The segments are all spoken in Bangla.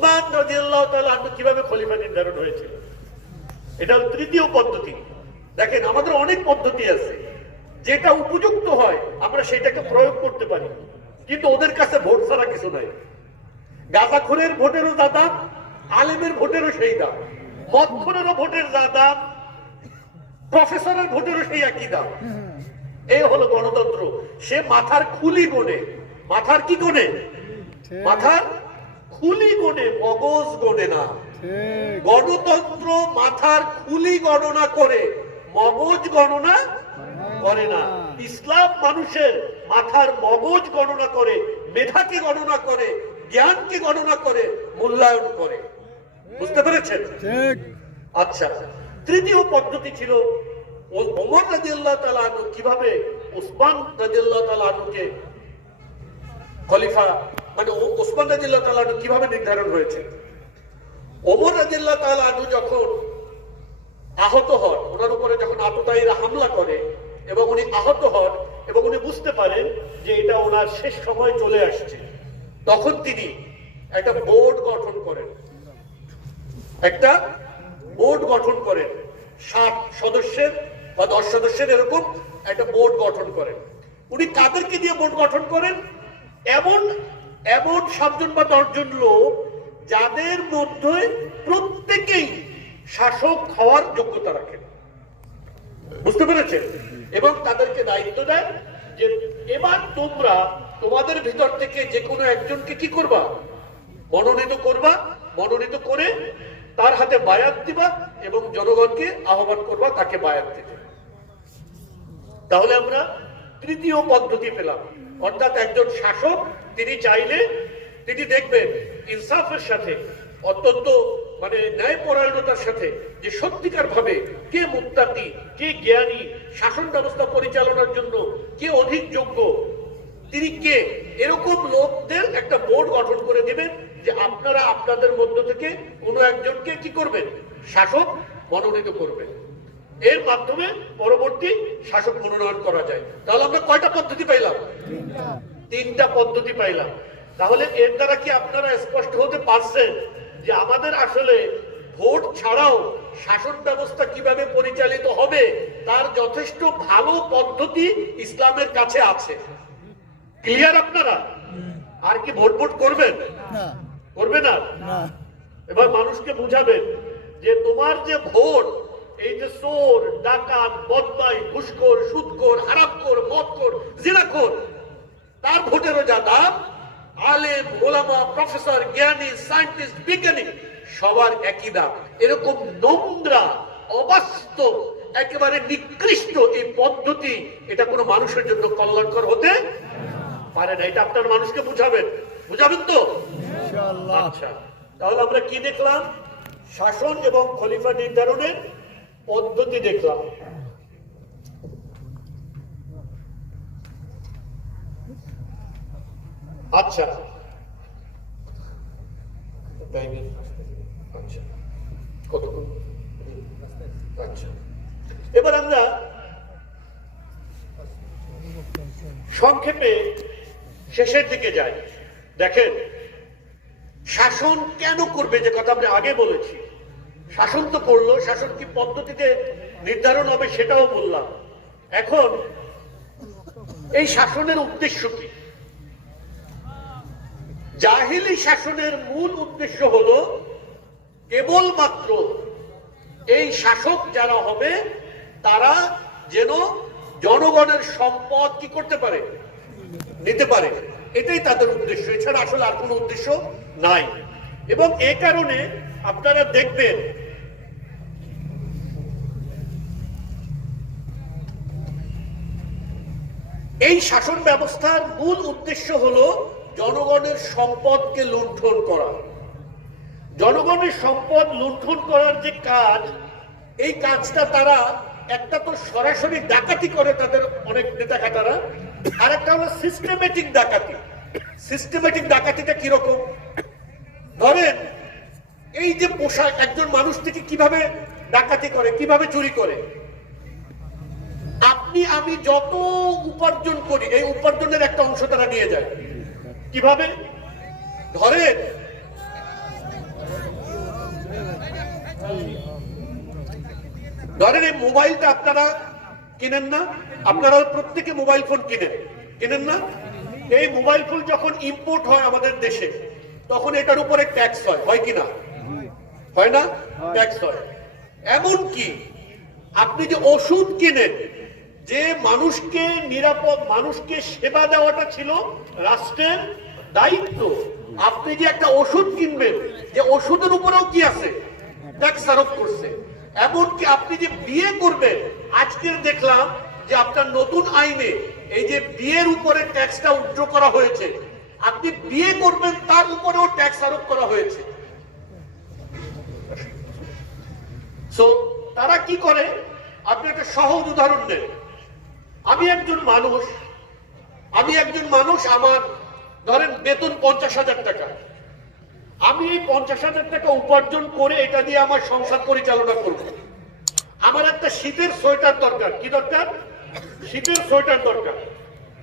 উসমান রাদিয়াল্লাহু তাআলা আনহু কিভাবে খলিফা নির্ধারণ হয়েছিল, এটা তৃতীয় পদ্ধতি। দেখেন আমাদের অনেক পদ্ধতি আছে, যেটা উপযুক্ত হয় আমরা সেটাকে প্রয়োগ করতে পারি, কিন্তু ওদের কাছে ভোট ছাড়া কিছু নাই। গাঁজাখোরের ভোটেরও যা দাম, আলেমের ভোটেরও সেই দাম, মদখোরেরও ভোটের যা দাম, প্রফেসরের ভোটেরও সেই একই দাম। এই হলো গণতন্ত্র। সে মাথার খুলি গোনে, মাথার কি গোনে? মাথার খুলি গোনে, মগজ গোনে না। গণতন্ত্র মাথার খুলি গণনা করে, মগজ গণনা করে না। ইসলাম মানুষের মাথার মগজ গণনা করে, মেধাকে গণনা করে, জ্ঞানকে গণনা করে, মূল্যায়ন করে। বুঝতে পেরেছেন? আচ্ছা, তৃতীয় পদ্ধতি ছিল ওমর রাদিয়াল্লাহু তাআলা আনহু কিভাবে উসমান রাদিয়াল্লাহু তাআলা আনহুকে খলিফা, মানে উসমান রাদিয়াল্লাহু তাআলা আনহু কিভাবে নির্ধারণ হয়েছে। ওমর রাদিয়াল্লাহু তাআলা আনহু যখন আহত হন, ওনার উপরে যখন আততায়ীরা হামলা করে এবং উনি আহত হন এবং উনি বুঝতে পারেন যে এটা ওনার শেষ সময় চলে আসছে, তখন তিনি একটা বোর্ড গঠন করেন। একটা বোর্ড গঠন করেন, 7 সদস্যের বা 10 সদস্যের এরকম একটা বোর্ড গঠন করেন। উনি কাদেরকে দিয়ে বোর্ড গঠন করেন? এমন 7জন বা 10জন লোক যাদের মধ্যে প্রত্যেকেই শাসক হওয়ার যোগ্যতা রাখেন। বুঝতে পেরেছেন? এবং তাদেরকে দায়িত্ব দেয় যে এবার তোমরা তোমাদের ভিতর থেকে যে কোনো একজনকে কি করবা? মনোনীত করবা, মনোনীত করে তার হাতে বায়াত দিবা এবং জনগণকে আহ্বান করবা তাকে বায়াত দিতে। তাহলে আমরা তৃতীয় পদ্ধতি পেলাম, অর্থাৎ একজন শাসক তিনি চাইলে তিনি দেখবেন ইনসাফের সাথে, অত্যন্ত মানে ন্যায়পরায়ণতার সাথে, যে সত্যিকার ভাবে কে মুত্তাকি, কে জ্ঞানী, শাসন ব্যবস্থা পরিচালনার জন্য কে অধিক যোগ্য, তিনি কে, এরকম লোকদের একটা বোর্ড গঠন করে দিবেন যে আপনারা আপনাদের মধ্য থেকে কোনো একজনকে কি করবেন? শাসক মনোনীত করবেন। এর মাধ্যমে পরবর্তী শাসক মনোনয়ন করা যায়। তাহলে আমরা কয়টা পদ্ধতি পাইলাম? 3টা পদ্ধতি পাইলাম। তাহলে এর দ্বারা কি আপনারা স্পষ্ট হতে পারছেন যে আমাদের আসলে ভোট ছাড়াও শাসন ব্যবস্থা কিভাবে পরিচালিত হবে তার যথেষ্ট ভালো পদ্ধতি ইসলামের কাছে আছে। ক্লিয়ার আপনারা? আর কি ভোট করবেন? করবে না? এবার মানুষকে বুঝাবেন যে তোমার যে ভোট, এই যে চোর, ডাকাত, বদমাই, ঘুষখোর, সুদখোর, হারামখোর, মদখোর, জিনাখোর, তার ভোটেরও যা দাম, আলেম, ওলামা, প্রফেসর, জ্ঞানী, সায়েন্টিস্ট, বিজ্ঞানী সবার একই দাম। এরকম নোংরা, অবাস্তব, একেবারে নিকৃষ্ট এই পদ্ধতি, এটা কোনো মানুষের জন্য কল্যাণকর হতে পারে না। এটা আপনার মানুষকে বুঝাবেন তো? আচ্ছা, তাহলে আমরা কি দেখলাম? শাসন এবং খলিফা নির্ধারণের পদ্ধতি দেখলাম। আচ্ছা, আচ্ছা, এবার আমরা সংক্ষেপে শেষের দিকে যাই। দেখেন, শাসন কেন করবে, যে কথা আমরা আগে বলেছি, শাসন তো করলো, শাসন কি পদ্ধতিতে নির্ধারণ হবে সেটাও বললাম। এখন এই শাসনের উদ্দেশ্য কি? জাহিলি শাসনের মূল উদ্দেশ্য হলো কেবলমাত্র এই শাসক যারা হবে তারা যেন জনগণের সম্পদ কি করতে পারে? নিতে পারে। এটাই তাদের উদ্দেশ্য, এছাড়া আসলে আর কোনো উদ্দেশ্য নাই। এবং এ কারণে আপনারা দেখবেন এই শাসন ব্যবস্থার মূল উদ্দেশ্য হলো জনগণের সম্পদকে লুণ্ঠন করা। জনগণের সম্পদ লুণ্ঠন করার যে কাজ, এই কাজটা তারা একটা তো সরাসরি ডাকাতি করে তাদের অনেক নেতা খাতারা, আর একটা হলো সিস্টেমেটিক ডাকাতি। সিস্টেমেটিক ডাকাতিটা কিরকম? ধরেন এই যে পোশাক, একজন মানুষ থেকে কিভাবে ডাকাতি করে, কিভাবে চুরি করে, আপনি আমি যত উপার্জন করি এই উপার্জনের একটা অংশ তারা নিয়ে যায়। কিভাবে? ধরেন ধরেন এই মোবাইলটা আপনারা কিনেন না, আপনারা প্রত্যেকে মোবাইল ফোন কিনেন না? এই মোবাইল ফোন যখন ইম্পোর্ট হয় আমাদের দেশে তখন এটার উপরে ট্যাক্স হয় কিনা? হয় না? ট্যাক্স হয়। এমন কি আপনি যে ওষুধ কিনেন, যে মানুষকে নিরাপদ, মানুষকে সেবা দেওয়াটা ছিল রাষ্ট্রের দায়িত্ব, আপনি যে একটা ওষুধ কিনবেন, যে ওষুধের উপরেও কি আছে? ট্যাক্স আরোপ করছে। এমনকি আপনি যে বিয়ে করবেন, আজকে দেখলাম যে আপনার নতুন আইনে এই যে বিয়ের উপরে ট্যাক্সটা উইথড্র করা হয়েছে, আপনি বিয়ে করবেন তার উপরেও ট্যাক্স আরোপ করা হয়েছে। সো তারা কি করে? আপনি একটা সহজ উদাহরণ দেন। আমি একজন মানুষ, আমার ধরেন বেতন 50,000 টাকা। আমি এই 50,000 টাকা উপার্জন করে এটা দিয়ে আমার সংসার পরিচালনা করব। আমার একটা শীতের সোয়েটার দরকার। কি দরকার? শীতের সোয়েটার দরকার।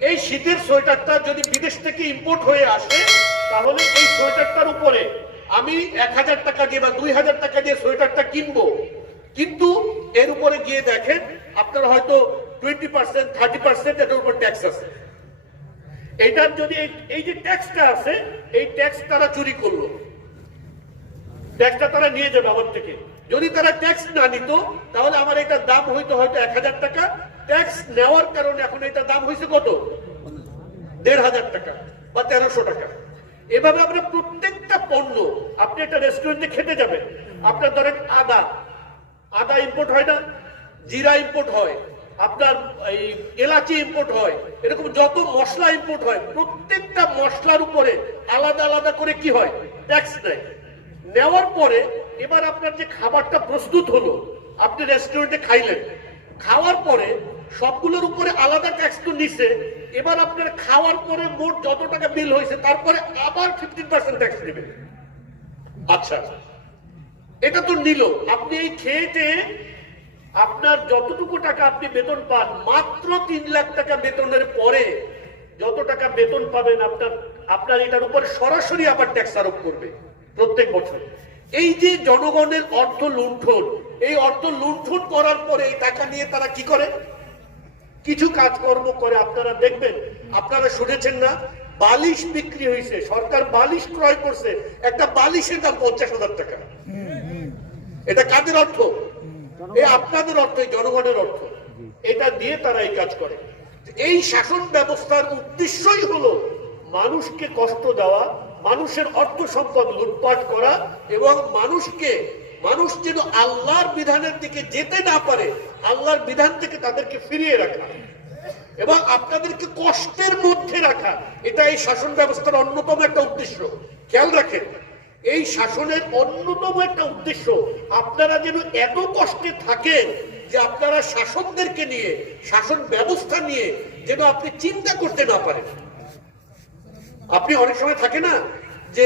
এই শীতের সোয়েটারটা যদি বিদেশ থেকে ইম্পোর্ট হয়ে আসে, তাহলে এই সোয়েটারটার উপরে আমি 1,000 টাকা দিয়ে বা 2,000 টাকা দিয়ে সোয়েটারটা কিনবো। কিন্তু এর উপরে গিয়ে দেখেন আপনারা হয়তো 20%, 30% এটার উপর ট্যাক্স আছে। এইটার যদি এই যে ট্যাক্সটা আছে, এই ট্যাক্স তারা চুরি করলো, ট্যাক্সটা তারা নিয়ে যাবে আমার থেকে। যদি তারা ট্যাক্স না নিত তাহলে আমার এটার দাম হয়তো 1,000 টাকা। ট্যাক্স নেওয়ার কারণে এখন এটার দাম হয়েছে কত? 1,500 টাকা বা 1,300 টাকা। এভাবে আমরা প্রত্যেকটা পণ্য, আপনি একটা রেস্টুরেন্টে খেতে যাবেন, আপনার ধরেন আদা ইম্পোর্ট হয় না, জিরা ইম্পোর্ট হয়, আপনার এই এলাচি ইম্পোর্ট হয়, এরকম যত মশলা ইম্পোর্ট হয়, প্রত্যেকটা মশলার উপরে আলাদা আলাদা করে কি হয়? ট্যাক্স নেয়। নেওয়ার পরে এবার আপনার যে খাবারটা প্রস্তুত হলো, আপনি রেস্টুরেন্টে খাইলেন, খাওয়ার পরে সবগুলোর উপরে আলাদা ট্যাক্স তো নিছে। এবার আপনার খাওয়ার পরে মোট যত টাকা বিল হয়েছে তারপরে আবার 15% ট্যাক্স নেবে। আচ্ছা, এটা তো নিল। আপনি এই খেয়ে আপনার যতটুকু টাকা আপনি বেতন পান, মাত্র 3 লাখ টাকা বেতনের পরে যত টাকা বেতন পাবেন আপনার এটার উপর সরাসরি আবার ট্যাক্স আরোপ করবে প্রত্যেক বছর। এই যে জনগণের অর্থ লুণ্ঠন, এই অর্থ লুণ্ঠন করার পরে এই টাকা নিয়ে তারা কি করে? কিছু কাজকর্ম করে। আপনারা দেখবেন, আপনারা শুনেছেন না, বালিশ বিক্রি হয়েছে, সরকার বালিশ ক্রয় করছে, একটা বালিশের দাম 50,000 টাকা। এটা কাদের অর্থ? আপনাদের অর্থ, জনগণের অর্থ। এটা দিয়ে তারা এই কাজ করে। এই শাসন ব্যবস্থার উদ্দেশ্যই হলো মানুষকে কষ্ট দেওয়া, মানুষের অর্থ সম্পদ লুটপাট করা, এবং মানুষ যেন আল্লাহর বিধানের দিকে যেতে না পারে, আল্লাহর বিধান থেকে তাদেরকে ফিরিয়ে রাখা এবং আপনাদেরকে কষ্টের মধ্যে রাখা। এটা এই শাসন ব্যবস্থার অন্যতম একটা উদ্দেশ্য। খেয়াল রাখেন, এই শাসনের অন্যতম একটা উদ্দেশ্য আপনারা যেন এত কষ্টে থাকেন যে আপনারা শাসকদেরকে নিয়ে, শাসন ব্যবস্থা নিয়ে যেন আপনি চিন্তা করতে না পারেন। আপনি অনেক সময় থাকে না যে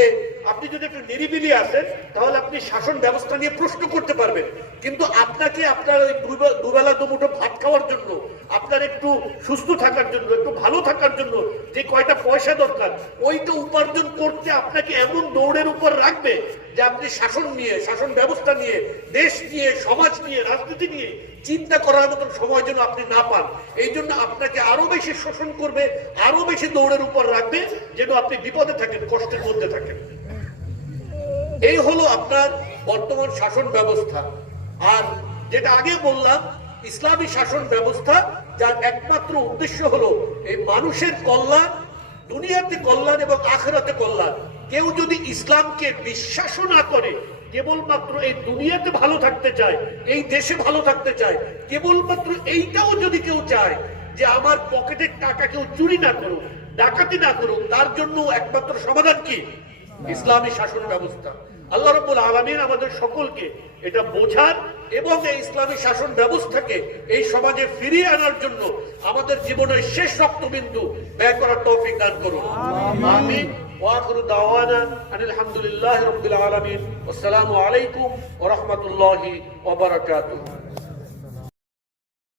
আপনি যদি একটু নিরিবিলি আসেন তাহলে আপনি শাসন ব্যবস্থা নিয়ে প্রশ্ন করতে পারবেন, কিন্তু আপনাকে আপনার দুবেলা দুমুঠো ভাত খাওয়ার জন্য, আপনার একটু সুস্থ থাকার জন্য, একটু ভালো থাকার জন্য যে কয়টা পয়সা দরকার, ওইটা উপার্জন করতে আপনাকে এমন দৌড়ের উপর রাখবে যে আপনি শাসন নিয়ে, শাসন ব্যবস্থা নিয়ে, দেশ নিয়ে, সমাজ নিয়ে, রাজনীতি নিয়ে চিন্তা করার মতন সময় যেন আপনি না পান। এই জন্য আপনাকে আরো বেশি শোষণ করবে, আরো বেশি দৌড়ের উপর রাখবে, যেন আপনি বিপদে থাকেন, কষ্টের মধ্যে থাকেন। এই হলো আপনার বর্তমান শাসন ব্যবস্থা। আর যেটা আগে বললাম, ইসলামী শাসন ব্যবস্থা, যার একমাত্র উদ্দেশ্য হলো এই মানুষের কল্যাণ, দুনিয়াতে কল্যাণ এবং আখিরাতে কল্যাণ। কেউ যদি ইসলামকে বিশ্বাস না করে, কেবলমাত্র এই দুনিয়াতে ভালো থাকতে চায়, এই দেশে ভালো থাকতে চায়, কেবলমাত্র এইটাও যদি কেউ চায় যে আমার পকেটের টাকা কেউ চুরি না করুক, ডাকাতি না করুক, তার জন্য একমাত্র সমাধান কি? ইসলামী শাসন ব্যবস্থা। আল্লাহ রাব্বুল আলামিন আমাদের সকলকে এটা বোঝার এবং এই ইসলামী শাসন ব্যবস্থাকে এই সমাজে ফিরিয়ে আনার জন্য আমাদের জীবনের শেষ রক্তবিন্দু ব্যয় করার তৌফিক দান করুন। আমিন। ওয়া আখিরু দাওয়ানা আনিল হামদুলিল্লাহি রাব্বিল আলামিন। আসসালামু আলাইকুম ওয়া রাহমাতুল্লাহি ওয়া বারাকাতুহু।